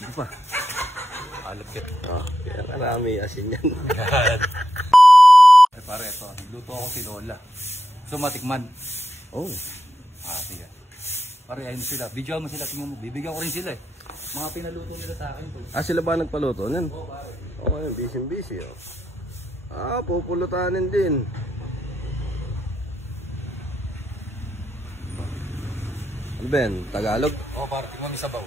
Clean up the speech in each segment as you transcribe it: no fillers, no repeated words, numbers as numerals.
Hindi pa. Alapit. Oh, kaya marami asin yan. Eh pare, ito. Luto ako si Lola. Gusto matikman. Oh. Sige. Pare, ayun sila. Video mo sila. Tingnan mo. Bibigyan ko rin sila eh. Mga pinaluto nila sa akin. Sila ba nagpaluto nun? Oo, pare. Oo, yun. Busy. Pupulutanin din. Ano ba yan? Tagalog? Oo, pare. Tingnan mo yung sabaw.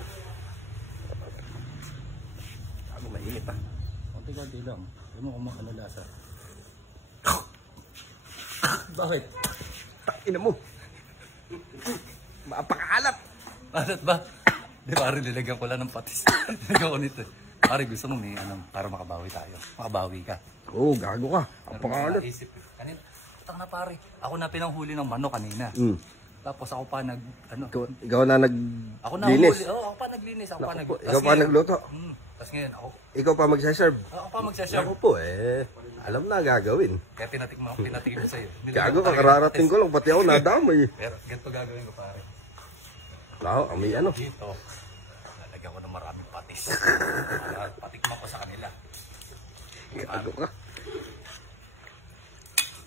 Mainit pa. Konti-konti lang. Alam mo kung ano lasa. Bakit? Ina mo. Mapakaalat. Alat ba? Di pare, nilagyan ko lang ng patis. Nilagyan ko nito. Pare, gusto mo may para makabawi tayo. Makabawi ka. Oo, gago ka. Mapakaalat. Kanina, putang na pare. Ako na pinanghuli ng manok kanina. Tapos ako pa Ikaw na Ako na naglinis. huli. Oo, ako pa naglinis. Ikaw pa nagluto. Tapos ngayon ako. Ikaw pa magsaserve. Ako pa magsaserve. Ako po alam na gagawin. Kaya pinatikim mo sa'yo. Gago ka, kararating ko lang. Pati ako nadamay. Pero ganito gagawin ko pare. May ano. Dito, lalagyan ko ng maraming patis. Patikman ko sa kanila. Gago ka.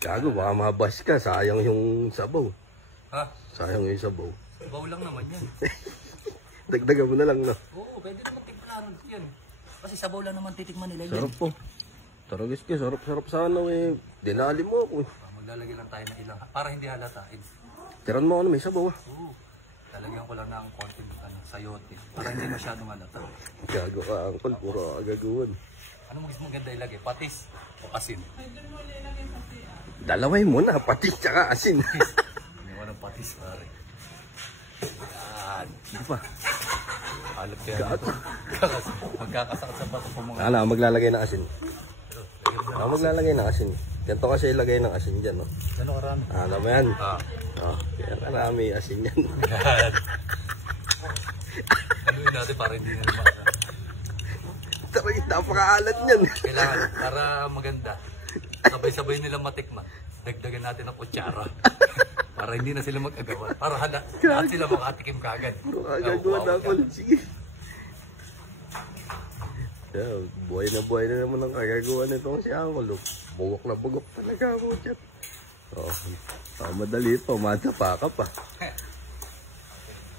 Gago, baka mabas ka. Sayang yung sabaw. Ha? Sayang yung sabaw. Sabaw lang naman yan. Dagdagan mo na lang, no? Oo, pwede naman tikman yan. Kasi sabaw lang naman titikman nila yan. Sarap po. Taragis ka, sarap sana Dinali mo ako Maglalagay lang tayo ng ilang, para hindi halata. Tiran mo may sabaw Oo. Lalagyan ko lang ng konting sayote. Para hindi masyadong halata. Gago ka, angkol. Puro agagawan. Ano mo gusto mong ganda ilagay? Patis o asin? Dalaway mo na, patis tsaka asin. Hindi mo ng patis, pare. Yan. Hindi pa. Halap kaya nito. Magkakasakit sa bato po mga. Maglalagay ng asin. Maglalagay ng asin. Ganito kasi ilagay ng asin dyan, no? Gano'ng karami? Alam mo yan? Kaya karami asin yan. Yan. Haluin natin para hindi na naman. Taray, napakaalat yan. Kailangan, para maganda, sabay-sabay nilang matikman. Dagdagan natin ng kutsara. Para hindi na sila mag-agawan. Para lahat sila makatikim kagad. Puro agagawan na ako. Sige. Buhay na naman ang kagagawa nitong si Angkol. Bugok na bugok talaga ako dyan. Madali ito. Madapa ka pa.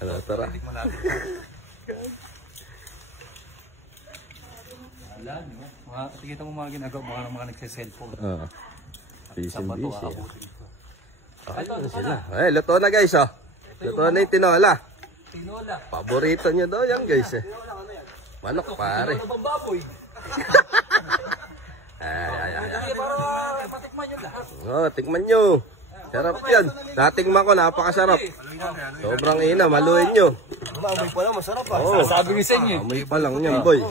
Ano, tara. Wala, di ba? Kita mo mga ginagawa, mga nagsiselfone. Busy. Ito Sila. Luto na guys, Luto na yung tinola. Tinola. Paborito nyo daw yan guys, Manok, pare. Tinola bang baboy? Para patikman nyo lahat. Tikman nyo. Sarap yan. Natikman ko, napakasarap. Sobrang ina, maluin nyo. Amoy pa lang, masarap Sabi ko sa inyo. Amoy pa lang yan, boy.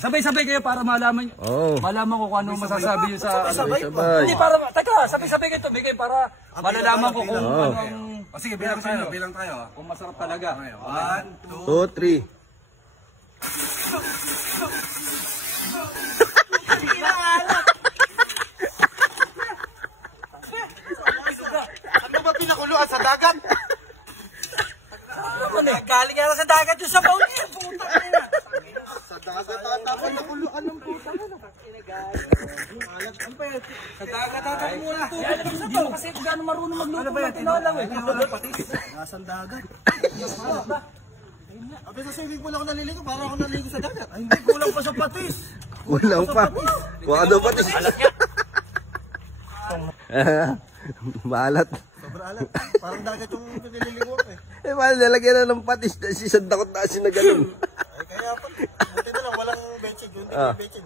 Sabay-sabay kayo para malaman nyo. Malaman ko kung ano masasabi nyo sa... Sabay. Hindi, sabay-sabay kayo tumigay para malalaman ko kung anong... Sige, bilang tayo. Kung masarap talaga. 1, 2, 3. Ano ba pinakuluan sa dagat? Galing nga sa dagat yung sabaw niya. Puta ka na. Sa dagat tapos nakuluan ng puta ka na. Sa dagat tapos muna to. Hindi mo kasi kung gano'ng marunong magluto ng tinola. Nasaan dagat? Abi sa swimming pool ako naliligo, para ako naliligo sa dagat. Ay, hindi, kulang pa sa patis. Kulang pa. Kung ano patis. Alat yan. Maalat. Sobrang alat. Parang dagat yung nililigo ko Paano nalagyan na ng patis? Si sandakot na asin na ganun. Kaya, buti na lang, walang bechin. Hindi bechin.